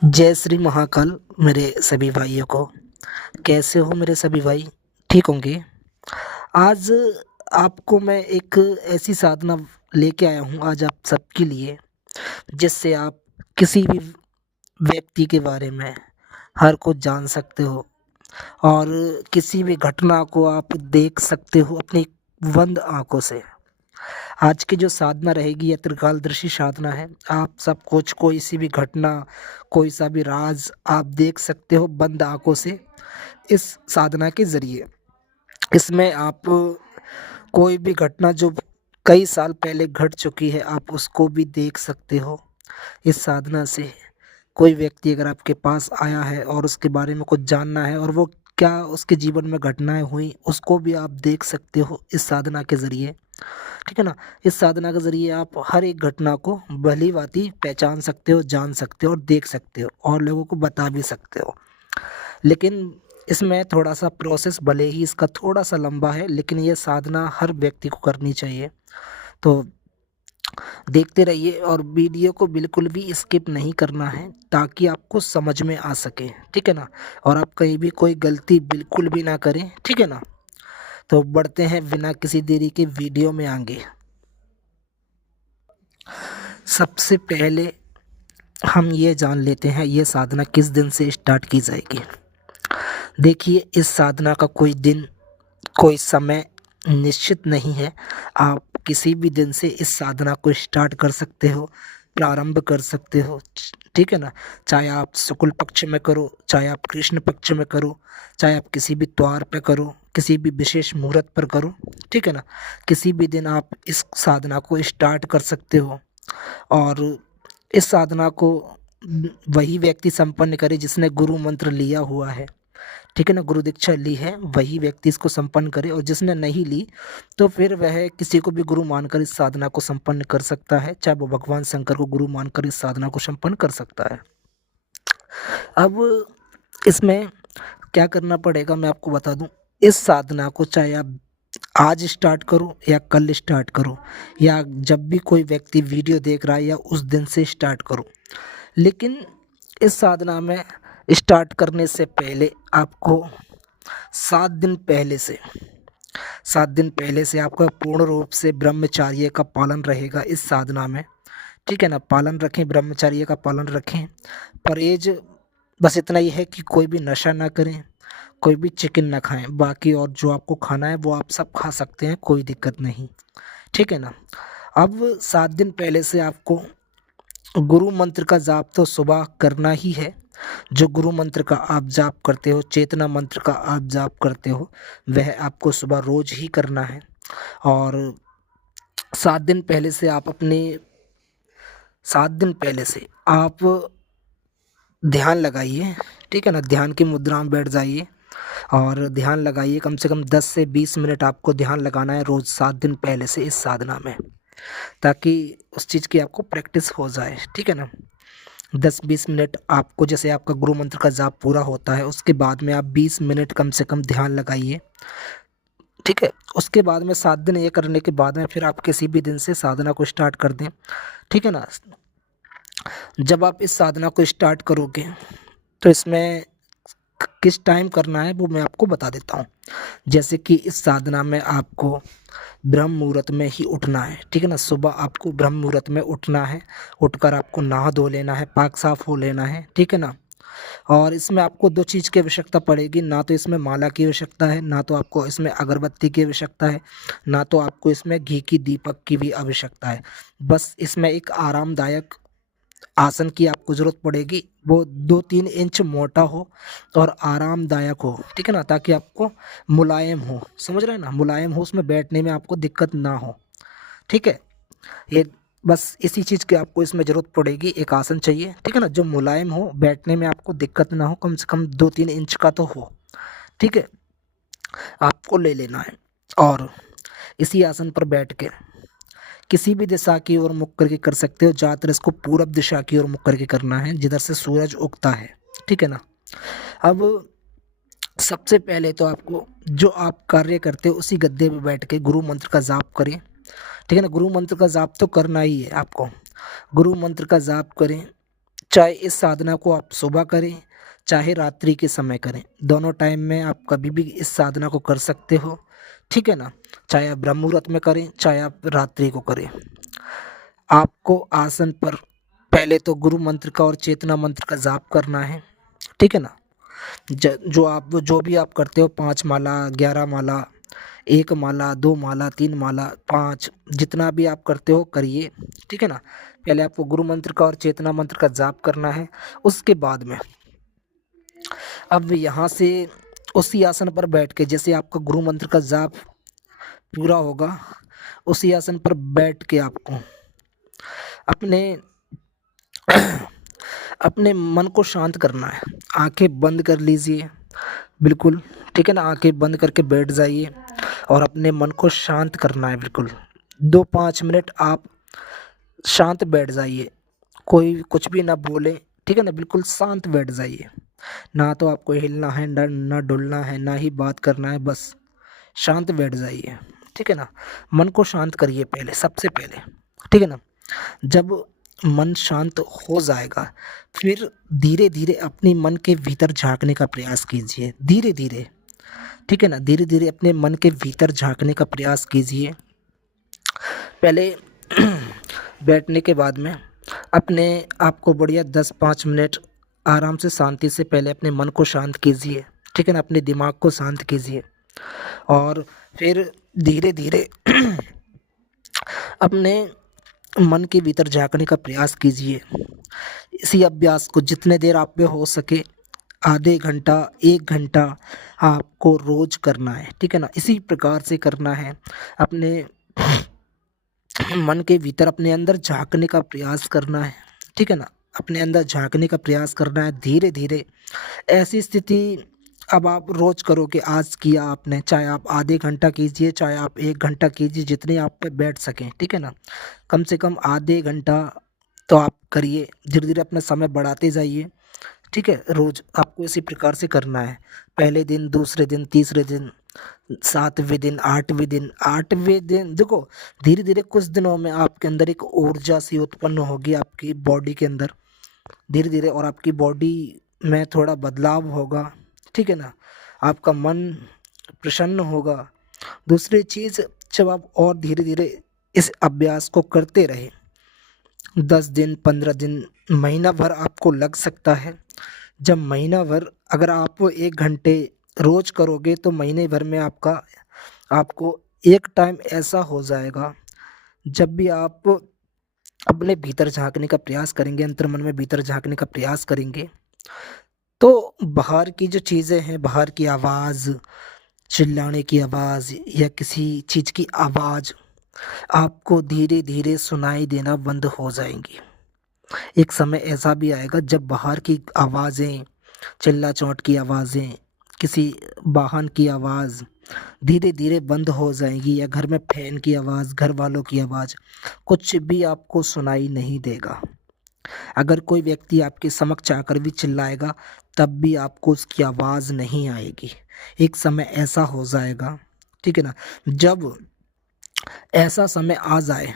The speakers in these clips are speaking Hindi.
जय श्री महाकाल मेरे सभी भाइयों को। कैसे हो मेरे सभी भाई? ठीक होंगे। आज आपको मैं एक ऐसी साधना लेके आया हूँ आज आप सबके लिए, जिससे आप किसी भी व्यक्ति के बारे में हर कुछ जान सकते हो और किसी भी घटना को आप देख सकते हो अपनी बंद आंखों से। आज की जो साधना रहेगी यह त्रिकालदर्शी साधना है। आप सब कुछ, कोई सी भी घटना, कोई सा भी राज आप देख सकते हो बंद आंखों से इस साधना के जरिए। इसमें आप कोई भी घटना जो कई साल पहले घट चुकी है आप उसको भी देख सकते हो इस साधना से। कोई व्यक्ति अगर आपके पास आया है और उसके बारे में कुछ जानना है और वो क्या उसके जीवन में घटनाएं हुई उसको भी आप देख सकते हो इस साधना के जरिए। ठीक है ना? इस साधना के ज़रिए आप हर एक घटना को भली-भाँति पहचान सकते हो, जान सकते हो और देख सकते हो और लोगों को बता भी सकते हो। लेकिन इसमें थोड़ा-सा प्रोसेस, भले ही इसका थोड़ा-सा लंबा है, लेकिन ये साधना हर व्यक्ति को करनी चाहिए। तो देखते रहिए और वीडियो को बिल्कुल भी स्किप नहीं करना है ताकि आपको समझ में आ सके। ठीक है ना? और आप कहीं भी कोई गलती बिल्कुल भी ना करें। ठीक है ना? तो बढ़ते हैं बिना किसी देरी के वीडियो में आगे। सबसे पहले हम ये जान लेते हैं ये साधना किस दिन से स्टार्ट की जाएगी। देखिए, इस साधना का कोई दिन, कोई समय निश्चित नहीं है। आप किसी भी दिन से इस साधना को स्टार्ट कर सकते हो, प्रारंभ कर सकते हो। ठीक है ना? चाहे आप शुक्ल पक्ष में करो, चाहे आप कृष्ण पक्ष में करो, चाहे आप किसी भी त्योहार पे करो, किसी भी विशेष मुहूर्त पर करो। ठीक है ना? किसी भी दिन आप इस साधना को स्टार्ट कर सकते हो और इस साधना को वही व्यक्ति संपन्न करे जिसने गुरु मंत्र लिया हुआ है। ठीक है ना? गुरु दीक्षा ली है वही व्यक्ति इसको संपन्न करे, और जिसने नहीं ली तो फिर वह किसी को भी गुरु मानकर इस साधना को संपन्न कर सकता है। चाहे वो भगवान शंकर को गुरु मानकर इस साधना को संपन्न कर सकता है। अब इसमें क्या करना पड़ेगा मैं आपको बता दूं। इस साधना को चाहे आप आज स्टार्ट करो या कल स्टार्ट करो या जब भी कोई व्यक्ति वीडियो देख रहा है या उस दिन से स्टार्ट करो, लेकिन इस साधना में स्टार्ट करने से पहले आपको 7 दिन पहले से आपका पूर्ण रूप से ब्रह्मचर्य का पालन रहेगा इस साधना में। ठीक है ना? पालन रखें, ब्रह्मचर्य का पालन रखें। परहेज बस इतना ही है कि कोई भी नशा ना करें, कोई भी चिकन ना खाएं। बाकी और जो आपको खाना है वो आप सब खा सकते हैं, कोई दिक्कत नहीं। ठीक है ना? अब 7 दिन पहले से आपको गुरु मंत्र का जाप तो सुबह करना ही है। जो गुरु मंत्र का आप जाप करते हो, चेतना मंत्र का आप जाप करते हो, वह आपको सुबह रोज ही करना है। और 7 दिन पहले से आप अपने 7 दिन पहले से आप ध्यान लगाइए। ठीक है ना? ध्यान की मुद्रा में बैठ जाइए और ध्यान लगाइए। कम से कम 10 से 20 मिनट आपको ध्यान लगाना है रोज 7 दिन पहले से इस साधना में, ताकि उस चीज़ की आपको प्रैक्टिस हो जाए। ठीक है ना? 10-20 मिनट आपको, जैसे आपका गुरु मंत्र का जाप पूरा होता है उसके बाद में आप 20 मिनट कम से कम ध्यान लगाइए। ठीक है? उसके बाद में 7 दिन ये करने के बाद में फिर आप किसी भी दिन से साधना को स्टार्ट कर दें। ठीक है ना? जब आप इस साधना को स्टार्ट करोगे तो इसमें किस टाइम करना है वो मैं आपको बता देता हूँ। जैसे कि इस साधना में आपको ब्रह्म मुहूर्त में ही उठना है। ठीक है ना? सुबह आपको ब्रह्म मुहूर्त में उठना है। उठकर आपको नहा धो लेना है, पाक साफ हो लेना है। ठीक है ना? और इसमें आपको दो चीज़ की आवश्यकता पड़ेगी। ना तो इसमें माला की आवश्यकता है, ना तो आपको इसमें अगरबत्ती की आवश्यकता है, ना तो आपको इसमें घी की दीपक की भी आवश्यकता है। बस इसमें एक आरामदायक आसन की आपको ज़रूरत पड़ेगी। वो 2-3 इंच मोटा हो और आरामदायक हो। ठीक है ना? ताकि आपको मुलायम हो। समझ रहे हैं ना? मुलायम हो, उसमें बैठने में आपको दिक्कत ना हो। ठीक है? ये बस इसी चीज़ की आपको इसमें ज़रूरत पड़ेगी। एक आसन चाहिए। ठीक है ना? जो मुलायम हो, बैठने में आपको दिक्कत ना हो, कम से कम 2-3 इंच का तो हो। ठीक है? आपको ले लेना है और इसी आसन पर बैठ के किसी भी दिशा की ओर मुख करके कर सकते हो। ज़्यादातर इसको पूरब दिशा की ओर मुख करके करना है, जिधर से सूरज उगता है। ठीक है ना? अब सबसे पहले तो आपको जो आप कार्य करते हो उसी गद्दे पे बैठ के गुरु मंत्र का जाप करें। ठीक है ना? गुरु मंत्र का जाप तो करना ही है आपको। गुरु मंत्र का जाप करें। चाहे इस साधना को आप सुबह करें, चाहे रात्रि के समय करें, दोनों टाइम में आप कभी भी इस साधना को कर सकते हो, ठीक है ना। चाहे आप ब्रह्म मुहूर्त में करें, चाहे आप रात्रि को करें। आपको आसन पर पहले तो गुरु मंत्र का और चेतना मंत्र का जाप करना है, ठीक है ना। जो भी आप करते हो, 5 माला, 11 माला, 1 माला, 2 माला, 3 माला, 5, जितना भी आप करते हो करिए, ठीक है ना। पहले आपको गुरु मंत्र का और चेतना मंत्र का जाप करना है। उसके बाद में अब यहाँ से उसी आसन पर बैठ के, जैसे आपका गुरु मंत्र का जाप पूरा होगा, उसी आसन पर बैठ के आपको अपने अपने मन को शांत करना है। आंखें बंद कर लीजिए, बिल्कुल, ठीक है ना। आंखें बंद करके बैठ जाइए और अपने मन को शांत करना है, बिल्कुल। 2-5 मिनट आप शांत बैठ जाइए, कोई कुछ भी ना बोले, ठीक है ना। बिल्कुल शांत बैठ जाइए, ना तो आपको हिलना है, ना डुलना है, ना ही बात करना है, बस शांत बैठ जाइए, ठीक है ना। मन को शांत करिए पहले, सबसे पहले, ठीक है ना। जब मन शांत हो जाएगा, फिर धीरे धीरे अपने मन के भीतर झांकने का प्रयास कीजिए, धीरे धीरे, ठीक है ना। धीरे धीरे अपने मन के भीतर झांकने का प्रयास कीजिए। पहले बैठने के बाद में अपने आप को बढ़िया 10-5 मिनट आराम से, शांति से पहले अपने मन को शांत कीजिए, ठीक है ना। अपने दिमाग को शांत कीजिए और फिर धीरे धीरे अपने मन के भीतर झांकने का प्रयास कीजिए। इसी अभ्यास को जितने देर आप पे हो सके, आधे घंटा, 1 घंटा आपको रोज करना है, ठीक है ना। इसी प्रकार से करना है, अपने मन के भीतर अपने अंदर झांकने का प्रयास करना है, ठीक है ना। अपने अंदर झांकने का प्रयास करना है धीरे धीरे। ऐसी स्थिति अब आप रोज करोगे, आज किया आपने, चाहे आप आधे घंटा कीजिए, चाहे आप 1 घंटा कीजिए, जितने आप पे बैठ सकें, ठीक है ना। कम से कम आधे घंटा तो आप करिए, धीरे धीरे अपना समय बढ़ाते जाइए, ठीक है। रोज आपको इसी प्रकार से करना है। पहले दिन, दूसरे दिन, तीसरे दिन, 7वें दिन, 8वें दिन देखो, धीरे धीरे कुछ दिनों में आपके अंदर एक ऊर्जा सी उत्पन्न होगी आपकी बॉडी के अंदर, धीरे धीरे, और आपकी बॉडी में थोड़ा बदलाव होगा, ठीक है ना। आपका मन प्रसन्न होगा। दूसरी चीज़, जब आप और धीरे धीरे इस अभ्यास को करते रहे, 10 दिन, 15 दिन, महीना भर आपको लग सकता है। जब महीना भर अगर आप 1 घंटे रोज करोगे, तो महीने भर में आपको एक टाइम ऐसा हो जाएगा, जब भी आप अपने भीतर झांकने का प्रयास करेंगे, अंतर्मन में भीतर झांकने का प्रयास करेंगे, तो बाहर की जो चीज़ें हैं, बाहर की आवाज़, चिल्लाने की आवाज़ या किसी चीज़ की आवाज़ आपको धीरे धीरे सुनाई देना बंद हो जाएंगी। एक समय ऐसा भी आएगा जब बाहर की आवाज़ें, चिल्ला चोट की आवाज़ें, किसी वाहन की आवाज़ धीरे धीरे बंद हो जाएगी, या घर में फैन की आवाज़, घर वालों की आवाज़, कुछ भी आपको सुनाई नहीं देगा। अगर कोई व्यक्ति आपके समक्ष आकर भी चिल्लाएगा, तब भी आपको उसकी आवाज़ नहीं आएगी। एक समय ऐसा हो जाएगा, ठीक है ना। जब ऐसा समय आ जाए,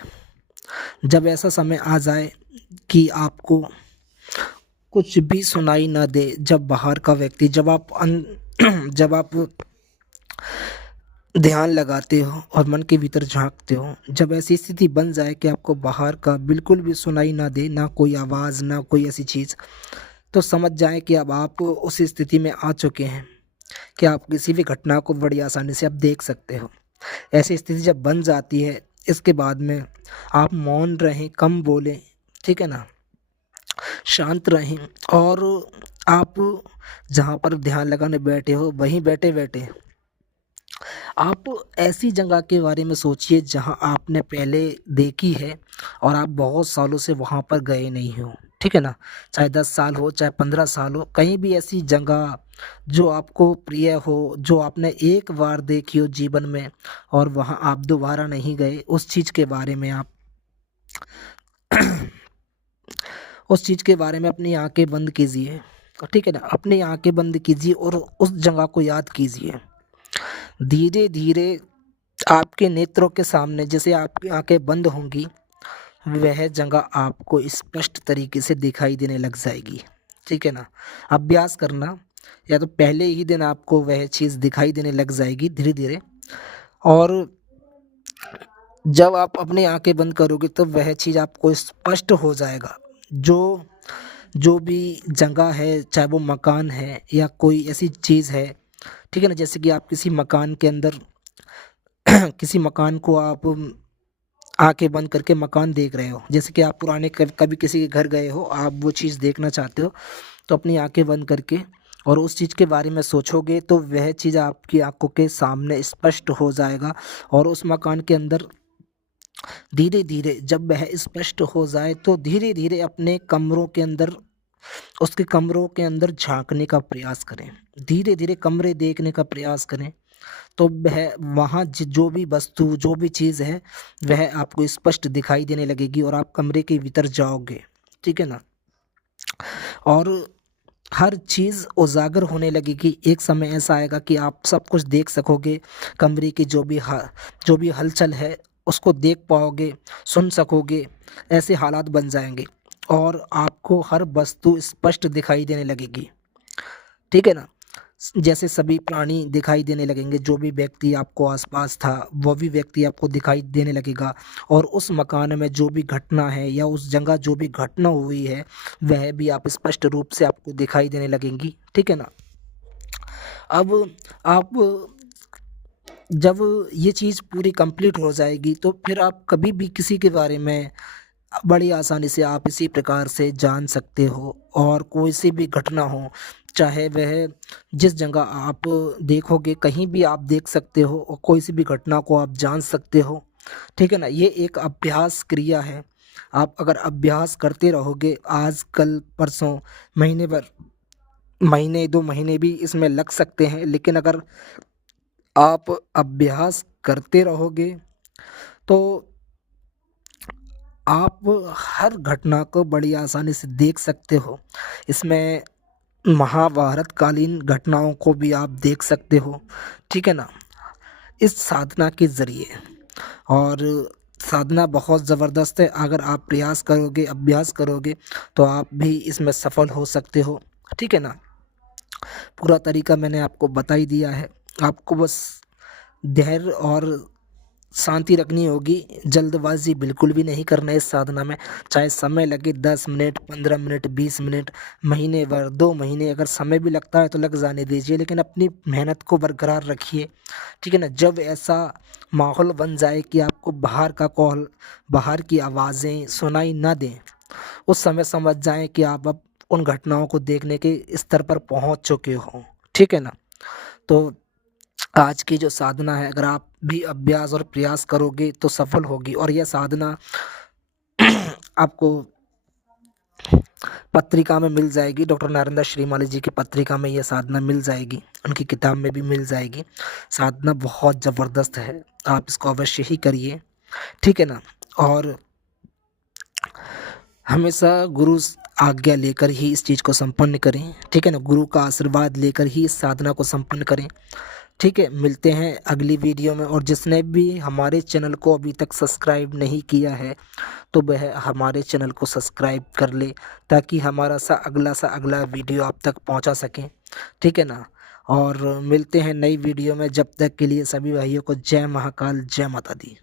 जब ऐसा समय आ जाए कि आपको कुछ भी सुनाई ना दे, जब बाहर का व्यक्ति, जब आप ध्यान लगाते हो और मन के भीतर झांकते हो, जब ऐसी स्थिति बन जाए कि आपको बाहर का बिल्कुल भी सुनाई ना दे, ना कोई आवाज़, ना कोई ऐसी चीज़, तो समझ जाएं कि अब आप उस स्थिति में आ चुके हैं कि आप किसी भी घटना को बड़ी आसानी से आप देख सकते हो। ऐसी स्थिति जब बन जाती है, इसके बाद में आप मौन रहें, कम बोलें, ठीक है ना, शांत रहें, और आप जहाँ पर ध्यान लगाने बैठे हो, वहीं बैठे बैठे आप ऐसी जगह के बारे में सोचिए जहाँ आपने पहले देखी है और आप बहुत सालों से वहाँ पर गए नहीं हो, ठीक है ना। चाहे 10 साल हो, चाहे 15 साल हो, कहीं भी ऐसी जगह जो आपको प्रिय हो, जो आपने एक बार देखी हो जीवन में और वहाँ आप दोबारा नहीं गए, उस चीज़ के बारे में आप उस चीज़ के बारे में अपनी आंखें बंद कीजिए, ठीक है ना। अपनी आंखें बंद कीजिए और उस जगह को याद कीजिए। धीरे धीरे आपके नेत्रों के सामने, जैसे आपकी आंखें बंद होंगी, वह जगह आपको स्पष्ट तरीके से दिखाई देने लग जाएगी। ठीक है ना? अभ्यास करना, या तो पहले ही दिन आपको वह चीज़ दिखाई देने लग जाएगी धीरे-धीरे, और जब आप अपनी आँखें बंद करोगे तो वह चीज़ आपको स्पष्ट हो जाएगा। जो जो भी जगह है, चाहे वो मकान है या कोई ऐसी चीज़ है, ठीक है ना? जैसे कि आप किसी मकान के अंदर किसी मकान को आप आँखें बंद करके मकान देख रहे हो। जैसे कि आप पुराने कभी किसी के घर गए हो, आप वो चीज़ देखना चाहते हो, तो अपनी आँखें बंद करके और उस चीज़ के बारे में सोचोगे तो वह चीज़ आपकी आँखों के सामने स्पष्ट हो जाएगा। और उस मकान के अंदर धीरे-धीरे जब वह स्पष्ट हो जाए तो धीरे-धीरे अपने कमरों के अंदर, उसके कमरों के अंदर झाँकने का प्रयास करें। धीरे-धीरे कमरे देखने का प्रयास करें, तो वह वहाँ जो भी वस्तु, जो भी चीज़ है, वह आपको स्पष्ट दिखाई देने लगेगी और आप कमरे के भीतर जाओगे। ठीक है ना? और हर चीज़ उजागर होने लगेगी। एक समय ऐसा आएगा कि आप सब कुछ देख सकोगे, कमरे की जो भी हलचल है उसको देख पाओगे, सुन सकोगे, ऐसे हालात बन जाएँगे और आपको हर वस्तु स्पष्ट दिखाई देने लगेगी। ठीक है ना? जैसे सभी प्राणी दिखाई देने लगेंगे, जो भी व्यक्ति आपको आस-पास था, वो भी व्यक्ति आपको दिखाई देने लगेगा, और उस मकान में जो भी घटना है या उस जगह जो भी घटना हुई है, वह भी आप स्पष्ट रूप से आपको दिखाई देने लगेंगी। ठीक है ना? अब आप जब ये चीज़ पूरी कंप्लीट हो जाएगी, तो फिर आप कभी भी किसी के बारे में बड़ी आसानी से आप इसी प्रकार से जान सकते हो, और कोई सी भी घटना हो, चाहे वह जिस जगह आप देखोगे कहीं भी आप देख सकते हो और कोई सी भी घटना को आप जान सकते हो। ठीक है ना? ये एक अभ्यास क्रिया है। आप अगर अभ्यास करते रहोगे, आज, कल, परसों, महीने भर, महीने 2 महीने भी इसमें लग सकते हैं, लेकिन अगर आप अभ्यास करते रहोगे तो आप हर घटना को बड़ी आसानी से देख सकते हो। इसमें महाभारत कालीन घटनाओं को भी आप देख सकते हो। ठीक है ना? इस साधना के ज़रिए, और साधना बहुत ज़बरदस्त है। अगर आप प्रयास करोगे, अभ्यास करोगे, तो आप भी इसमें सफल हो सकते हो। ठीक है ना? पूरा तरीका मैंने आपको बता ही दिया है। आपको बस धैर्य और शांति रखनी होगी, जल्दबाज़ी बिल्कुल भी नहीं करना है इस साधना में। चाहे समय लगे 10 मिनट, 15 मिनट, 20 मिनट, महीने भर, 2 महीने, अगर समय भी लगता है तो लग जाने दीजिए, लेकिन अपनी मेहनत को बरकरार रखिए। ठीक है ना? जब ऐसा माहौल बन जाए कि आपको बाहर का कॉल, बाहर की आवाज़ें सुनाई ना दें, उस समय समझ जाएँ कि आप अब उन घटनाओं को देखने के स्तर पर पहुँच चुके हों। ठीक है ना? तो आज की जो साधना है, अगर आप भी अभ्यास और प्रयास करोगे तो सफल होगी, और यह साधना आपको पत्रिका में मिल जाएगी। डॉक्टर नरेंद्र श्रीमाली जी की पत्रिका में यह साधना मिल जाएगी, उनकी किताब में भी मिल जाएगी। साधना बहुत ज़बरदस्त है, आप इसको अवश्य ही करिए। ठीक है ना? और हमेशा आज्ञा लेकर ही इस चीज़ को संपन्न करें। ठीक है ना? गुरु का आशीर्वाद लेकर ही इस साधना को संपन्न करें। ठीक है? मिलते हैं अगली वीडियो में, और जिसने भी हमारे चैनल को अभी तक सब्सक्राइब नहीं किया है, तो वह हमारे चैनल को सब्सक्राइब कर ले, ताकि हमारा सा अगला वीडियो आप तक पहुंचा सकें। ठीक है ना? और मिलते हैं नई वीडियो में, जब तक के लिए सभी भाइयों को जय महाकाल, जय माता दी।